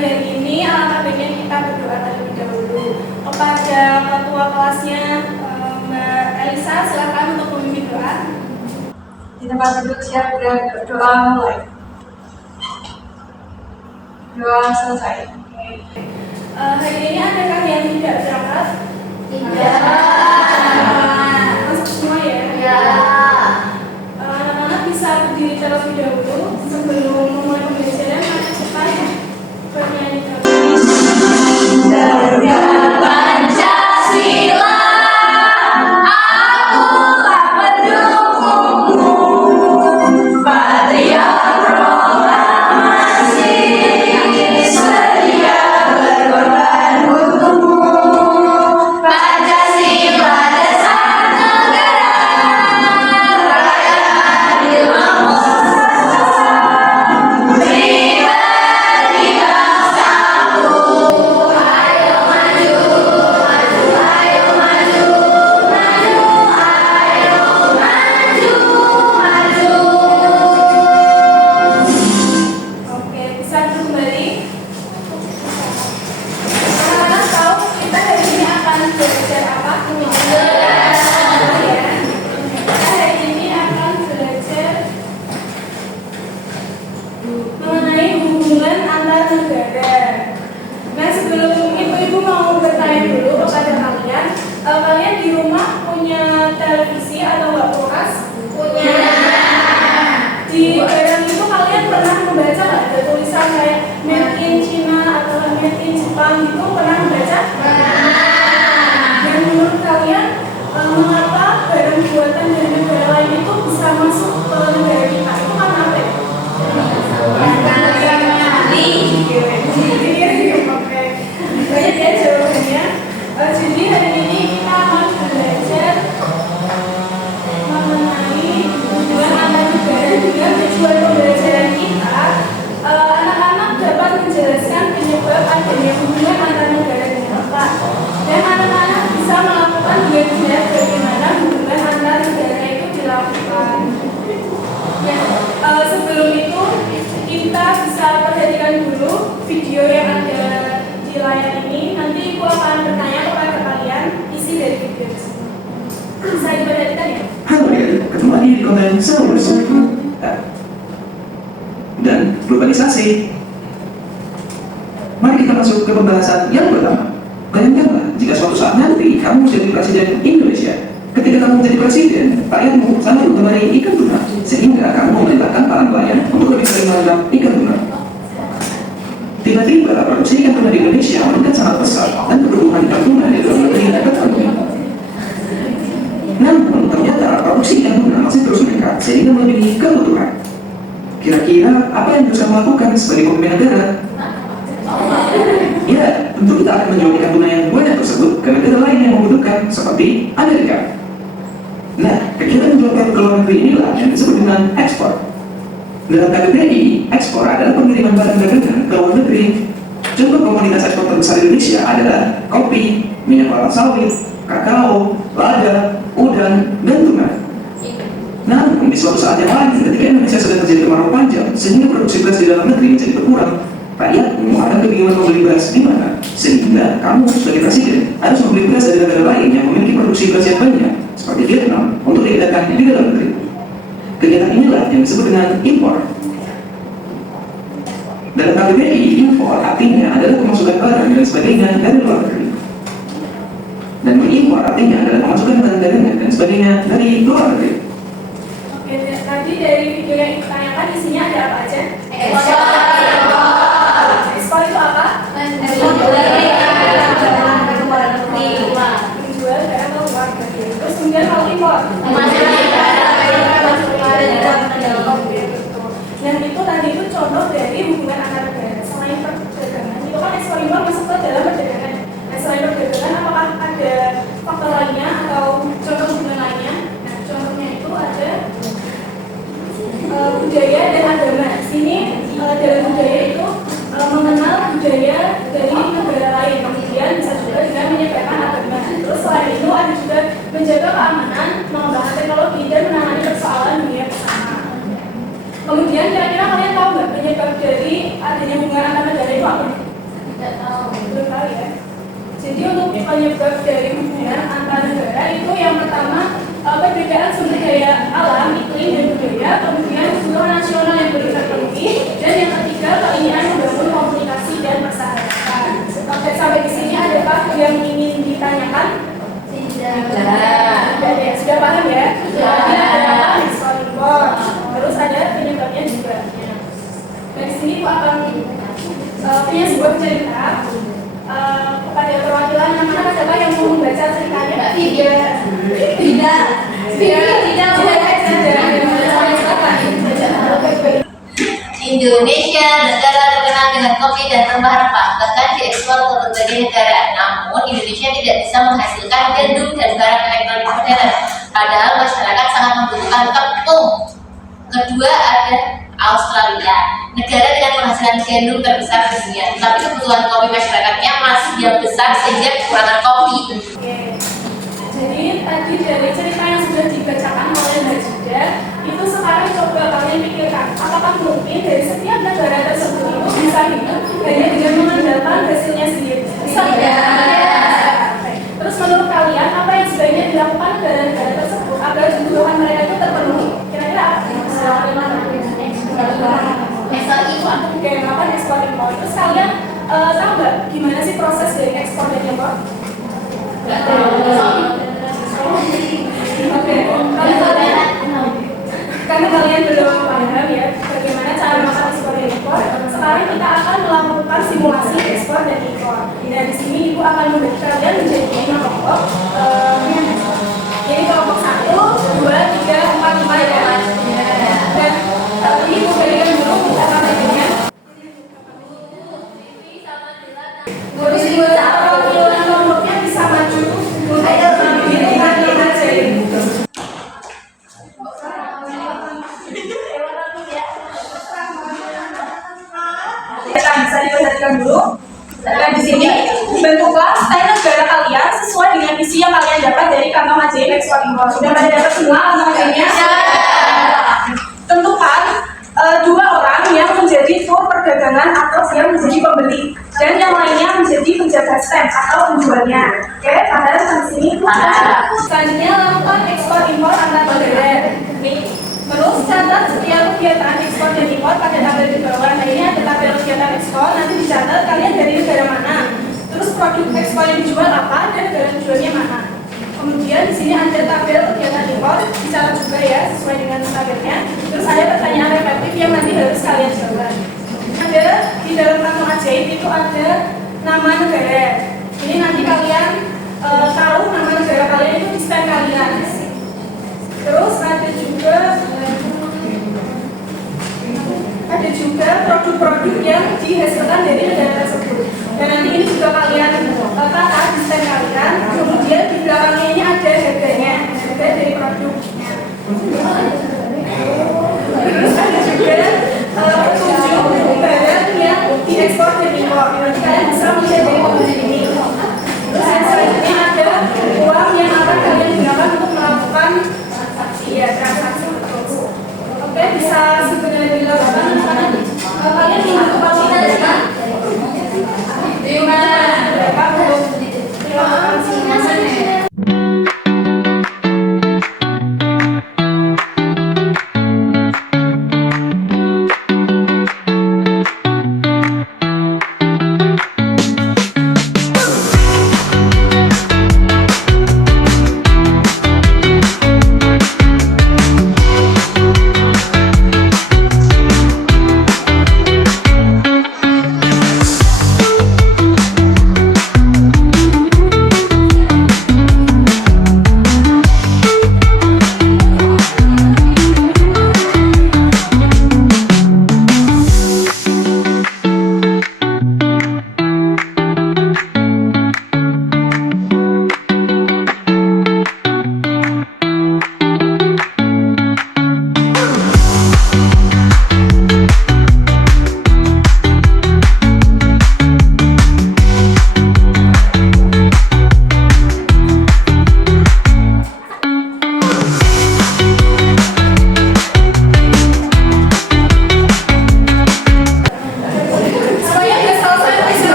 hari ini alangkah baiknya kita berdoa terlebih dahulu. Kepada ketua kelasnya Mbak Elisa, silakan untuk memimpin doa. Di tempat duduk siap dan berdoa mulai. Doa selesai. Hari ini adakah yang tidak berangkat? Tidak. Masuk semua ya? Ya. Anak-anak bisa berdiri terlebih dahulu sebelum memulai pembelajaran. Mari kita bernyanyi dahulu. Pancasila, akulah pendukungmu, patriot proklamasi, sedia berkorban untukmu. Pancasila dasar negara, rakyat adil memuaskan, pribadi bangsaku. Ayo maju, maju, ayo maju, maju, ayo maju, maju. Oke, bisa kembali. Anak-anak tahu kita hari ini akan belajar apa? Ya. Kita hari ini akan belajar mengenai hubungan antar negara. Nah, sebelum ibu-ibu mau bertanya dulu kepada kalian, kalian di rumah punya televisi atau nggak kulkas? Punya. Di barang itu kalian pernah membaca nggak ada tulisan kayak made in China atau made in Jepang gitu, pernah membaca? Dan menurut kalian mengapa barang buatan dari negara lain itu bisa masuk ke negara kita? Itu karena apa ya? Oke. Banyak ya jawabannya. Jadi hari ini kita akan belajar mengenai hubungan antar negara. Dengan tujuan pembelajaran kita, anak-anak dapat menjelaskan penyebab adanya hubungan antar negara dengan apa, dan anak-anak bisa melakukan giat-giat bagaimana hubungan antar negara itu dilakukan. Nah, sebelum itu kita bisa perhatikan dulu video yang ada di layar ini. Nanti Ibu akan bertanya kepada kalian isi dari video tersebut. Bisa diperhatikan ya? Halo ya, ketemu lagi di konten Saurus dan globalisasi. Mari kita masuk ke pembahasan yang pertama. Bayangkanlah jika suatu saat nanti kamu jadi presiden Indonesia. Ketika kamu menjadi presiden, rakyatmu sangat menggemari ikan tuna, sehingga kamu memerintahkan para nelayan untuk lebih sering menangkap ikan tuna. Tiba-tiba produksi ikan tuna di Indonesia meningkat sangat pesat dan kebutuhan ikan tuna di dalam negeri dapat terpenuhi. Namun ternyata produksi ikan tuna masih terus meningkat sehingga melebihi kebutuhan. Kira-kira apa yang bisa melakukan sebagai pemimpin negara? Ya, tentu kita akan menjual ikan tuna yang banyak tersebut ke negara lain yang membutuhkan, seperti Amerika. Nah, kegiatan menjual ke luar negeri inilah yang disebut dengan ekspor. Dalam KBBI, ekspor adalah pengiriman barang dagangan ke luar negeri. Contoh komoditas ekspor terbesar Indonesia adalah kopi, minyak kelapa sawit, kakao, lada, udang, dan tuna. Namun, di suatu saat yang lain, ketika Indonesia sedang terjadi kemarau panjang, sehingga produksi beras di dalam negeri menjadi berkurang, rakyatmu akan kebingungan membeli beras di mana? Sehingga kamu sebagai presiden harus membeli beras dari negara lain yang memiliki produksi beras yang banyak, seperti Vietnam, untuk diedarkan di dalam negeri. Kegiatan inilah yang disebut dengan impor. Dalam KBBI, impor artinya adalah pemasukan barang dan sebagainya dari luar negeri. Dan mengimpor artinya adalah pemasukan barang dagangan dan sebagainya dari luar negeri. Oke, tadi dari video yang ditanyakan isinya ada apa aja? Ekspor itu apa? Menjual barang ke luar negeri. Terus kemudian kalau impor? Dan itu tadi itu contoh dari hubungan antar negara. Selain perdagangan, itu kan ekspor impor masuk ke dalam perdagangan. Nah, selain perdagangan, apakah ada faktor lainnya atau contoh hubungan lainnya? Nah, contohnya itu ada budaya dan agama. Di sini dalam budaya itu mengenal budaya dari negara lain. Kemudian bisa juga dengan menyebarkan agama. Terus selain itu ada juga menjaga keamanan, mengembangkan teknologi dan menangani persoalan dunia bersama. Kemudian kira-kira kalian tahu nggak penyebab dari adanya hubungan antar negara itu apa? penyebab dari hubungan antar negara itu yang pertama perbedaan sumber daya alam, iklim dan budaya, kemudian kebutuhan nasional yang belum terpenuhi, dan yang ketiga keinginan membangun komunikasi dan persahabatan. Oke, sampai di sini adakah yang ingin ditanyakan? Tidak. Sudah paham ya? Sudah. Ini adalah ekspor impor. Terus ada penyebabnya juga. Dan di sini Ibu akan punya sebuah cerita kepada perwakilan yang mana siapa yang mau membaca ceritanya? Tidak. Indonesia negara terkenal dengan kopi dan rempah-rempah, bahkan diekspor ke berbagai negara. Namun, Indonesia tidak bisa menghasilkan gandum dan barang elektronik modern, padahal masyarakat sangat membutuhkan tepung. Kedua ada Australia, negara dengan penghasilan gandum terbesar di dunia, tetapi kebutuhan kopi masyarakatnya masih yang besar sehingga kekurangan kopi. Jadi tadi dari cerita yang sudah dibacakan oleh Mbak Juda, itu sekarang coba kalian pikirkan, apakah mungkin dari setiap negara tersebut itu bisa hidup hanya dengan mengandalkan hasilnya sendiri? Bisa tidak? Terus menurut kalian apa yang sebaiknya dilakukan negara-negara tersebut agar kebutuhan mereka itu terpenuhi? Kira-kira apa? Ekspor impor. Oke, melakukan ekspor impor. Terus kalian tahu nggak gimana sih proses dari ekspor dan impor? Oke, karena kalian belum paham ya bagaimana cara melakukan ekspor dan impor, sekarang kita akan melakukan simulasi ekspor dan impor. Dan di sini Ibu akan membagi kalian menjadi 5 kelompok. Jadi kelompok 1, 2, 3, 4, 5 ya. Dan ini Ibu berikan dulu kita kameranya. Terus Ibu perwakilan kelompoknya bisa maju. Bisa diperhatikan dulu. Dan di sini bentuklah style negara kalian sesuai dengan visi yang kalian dapat dari kantong ajaib ekspor impor. Sudah pada dapat semua kantong ajaibnya? Tentukan 2 orang yang menjadi tur perdagangan atau yang menjadi pembeli, dan yang lainnya menjadi penjaga stand atau penjualnya. Oke, pada di sini. Selanjutnya lakukan ekspor impor antar negara. Terus catat setiap kegiatan ekspor dan impor pada tabel di bawah. Nah, ini ada tabel kegiatan ekspor, nanti dicatat kalian dari negara mana. Terus produk ekspor yang dijual apa dan negara tujuannya mana. Kemudian di sini ada tabel kegiatan impor, dicatat juga ya sesuai dengan tabelnya. Terus ada pertanyaan reflektif yang nanti harus kalian jawab. Ada di dalam kantong ajaib itu ada nama negara. Ini nanti kalian tahu nama negara kalian itu di stand kalian. Terus ada juga produk-produk yang dihasilkan dari negara tersebut. Dan nanti ini juga kalian kata di stand kalian. Kemudian di belakangnya ini ada harganya, harga dari produknya. Terus ada juga petunjuk barang yang diekspor dan impor. Nanti kalian bisa melihat dari petunjuk ini. Terus yang selanjutnya ada uang yang akan kalian gunakan untuk melakukan transaksi. Oke, bisa segera dilakukan karena kalian ingin tempat kita di mana mereka belum dilakukan simulasi.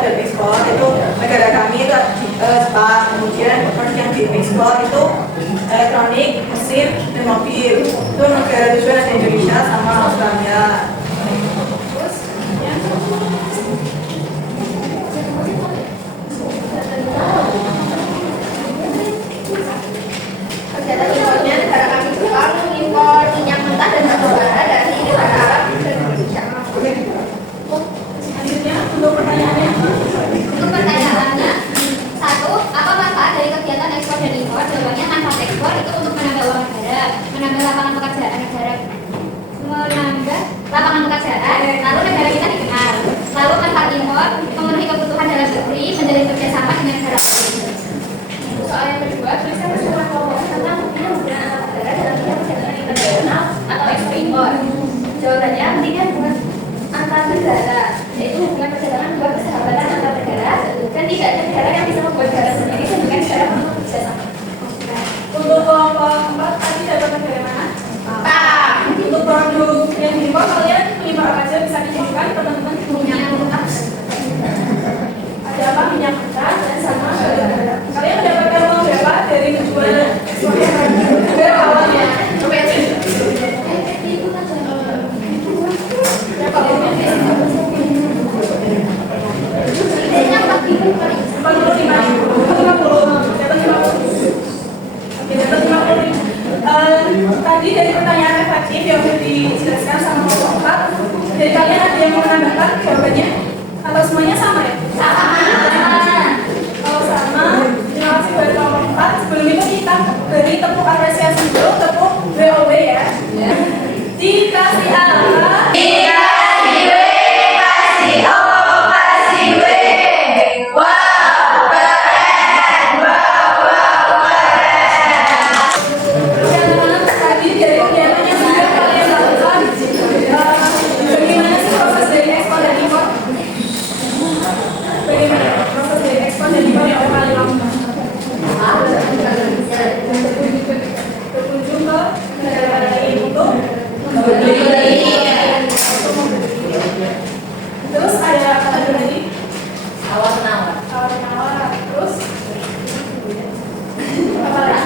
kita ekspor itu negara kami itu Jepang, kemudian produk yang diekspor itu elektronik, mesin, dan mobil. Itu negara tujuan ada Indonesia sama Australia. Terus yang Kegiatan impornya negara kami Jepang mengimpor minyak mentah dan batu bara dari negara Arab dan Indonesia. selanjutnya untuk pertanyaannya Untuk pertanyaannya, satu, apa manfaat dari kegiatan ekspor dan impor? Jawabannya manfaat ekspor itu untuk menambah uang negara, menambah lapangan pekerjaan negara, lalu negara kita dikenal. Lalu manfaat impor, memenuhi kebutuhan dalam negeri, menjalin kerjasama dengan negara lain. Soal yang kedua, tuliskan bersama kelompok tentang pentingnya hubungan antar negara dalam bidang perdagangan internasional atau ekspor impor. Jawabannya pentingnya hubungan antar negara, yaitu hubungan perdagangan buat persahabatan antar negara, dan tidak ada negara yang bisa membuat negara sendiri dan bukan negara untuk bekerjasama. untuk kelompok 4 tadi dapat negara mana? Untuk produk yang diimpor kalian impor apa aja bisa ditunjukkan teman-teman Minyak mentah. ada apa minyak mentah dan sama kalian mendapatkan uang berapa dari penjualan ekspor yang awalnya berapa uangnya? 45.000 dapat 50. Oke, dapat 50.000. Tadi dari pertanyaan reflektif yang sudah dijelaskan sama kelompok 4, dari kalian ada yang mau menambahkan jawabannya? Atau semuanya sama ya? Kalau sama, terima kasih buat kelompok 4. Sebelum itu kita beri tepuk apresiasi dulu, tepuk WOW ya. Dikasih apa? Tadi dari kegiatan yang sudah kalian lakukan, bagaimana sih proses dari ekspor dan impor? Bagaimana proses dari ekspor dan impor yang kalian lakukan? Berkunjung ke negara lain untuk membeli. Terus ada apa lagi? Awal menawar. Tawar-menawar. Terus apa lagi?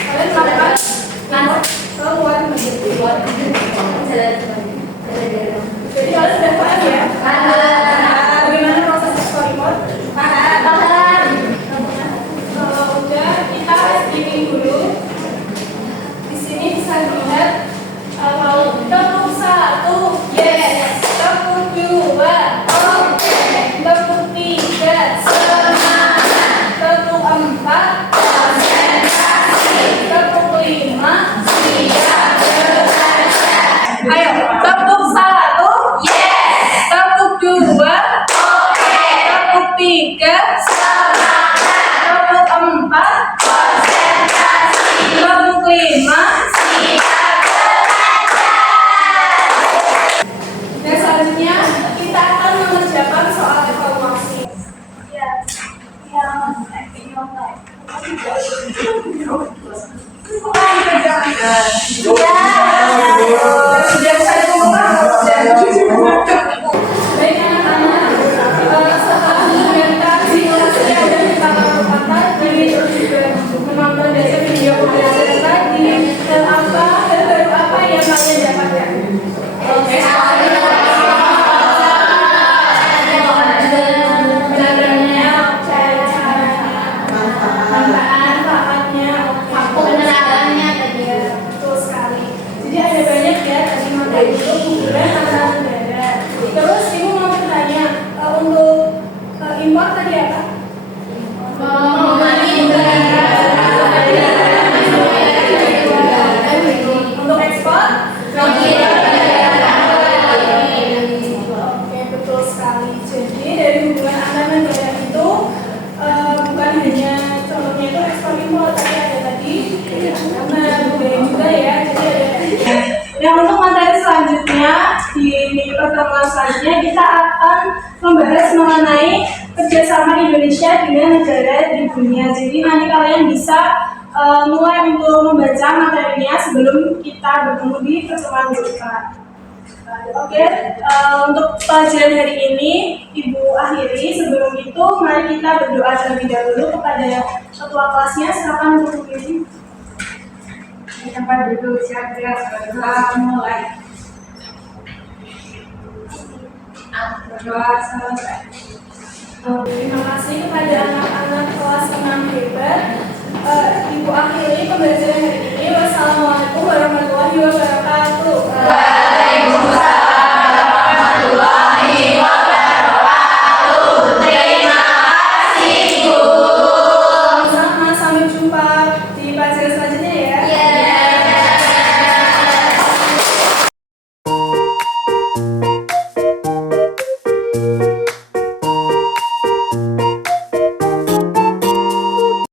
Kalian melakukan impor ke luar negeri. Jadi kalian sudah paham ya? Bagaimana proses ekspor impor? Kalau udah kita skipping dulu. Di sini bisa dilihat kalau tepuk 1, yes. Tepuk 2, oke. Tepuk 3, semangat. Tepuk 4, konsentrasi. Tepuk 5, siap belajar. Ayo, tepuk 1, yes. Tepuk 2, oke. Tepuk 3, semangat. Tepuk 4, konsentrasi. Tepuk 5, siap belajar. Dan selanjutnya kita akan mengerjakan soal evaluasi. Ya, yang sudah bisa baik anak-anak, setelah mendengarkan simulasi yang sudah kita lakukan tadi, terus juga menonton dari video pembelajaran tadi, dan baru apa yang kalian dapatkan? Oke, benar-benarnya manfaatnya, Penerapannya tadi. betul sekali. Jadi ada banyak ya tadi materi itu hubungan antara negara. Terus ibu mau bertanya untuk impor tadi apa? Untuk ekspor? Oke, betul sekali. Jadi dari hubungan antar negara itu bukan hanya contohnya itu ekspor impor tapi ada tadi karena budaya juga ya. Jadi ada. Yang untuk materi selanjutnya di pertemuan selanjutnya kita akan membahas mengenai kerjasama Indonesia dengan negara di dunia. Jadi nanti kalian bisa mulai untuk membaca materinya sebelum kita bertemu di pertemuan berikutnya. Oke, untuk pelajaran hari ini Ibu akhiri. Sebelum itu, mari kita berdoa terlebih dahulu kepada ketua kelasnya. Silakan untuk ini. Di tempat duduk siap-siap, berdoa mulai. Berdoa selesai. Terima kasih kepada anak-anak kelas 6 hebat. Ibu akhiri pembelajaran hari ini. Wassalamualaikum warahmatullahi wabarakatuh.